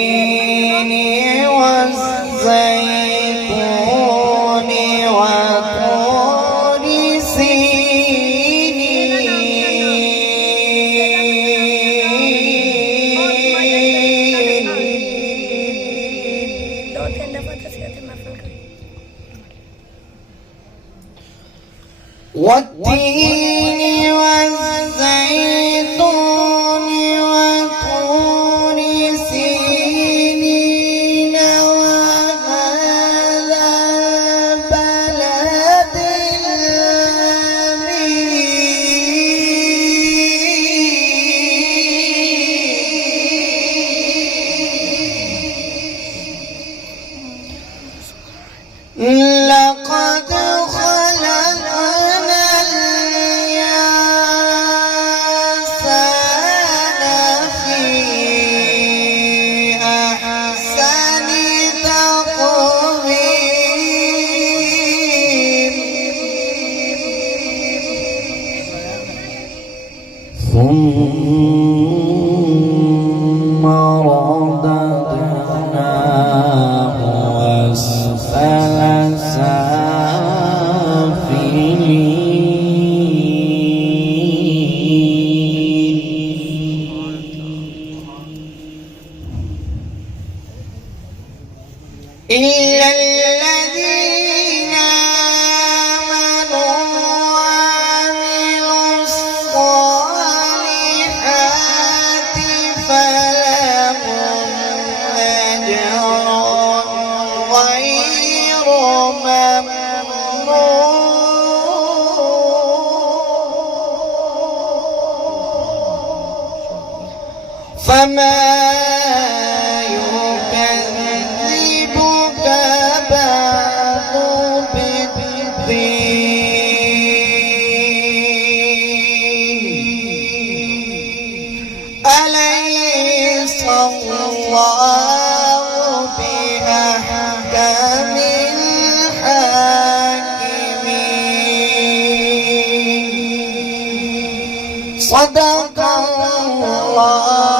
والتين والزيتون وطور سينين والتين والزيتون وطور سينين وهذا البلد الأمين لقد خلقنا الإنسان في أحسن تقويم ثم رددناه أسفل إلا الذين آمنوا وعملوا الصالحات فلهم أجر غير ممنون فما أليس الله بأحكم الحاكمين صدق الله